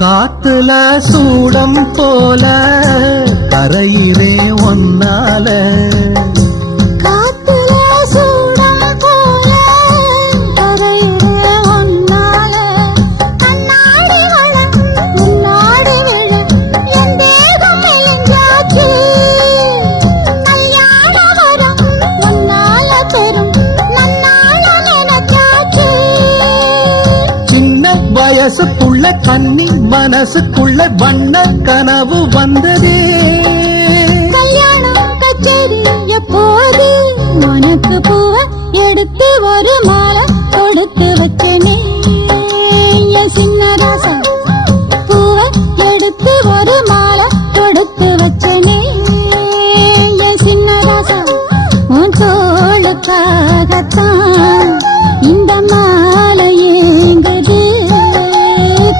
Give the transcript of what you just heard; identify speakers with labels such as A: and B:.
A: காத்துல சூடம் போல கரையிலே ஒன்னால வயசுக்குள்ள கண்ணி மனசுக்குள்ள வண்ண கனவு வந்ததே.
B: கல்யாணம் கச்சேரி எப்போது? உனக்கு பூவ எடுத்து ஒரு மாலை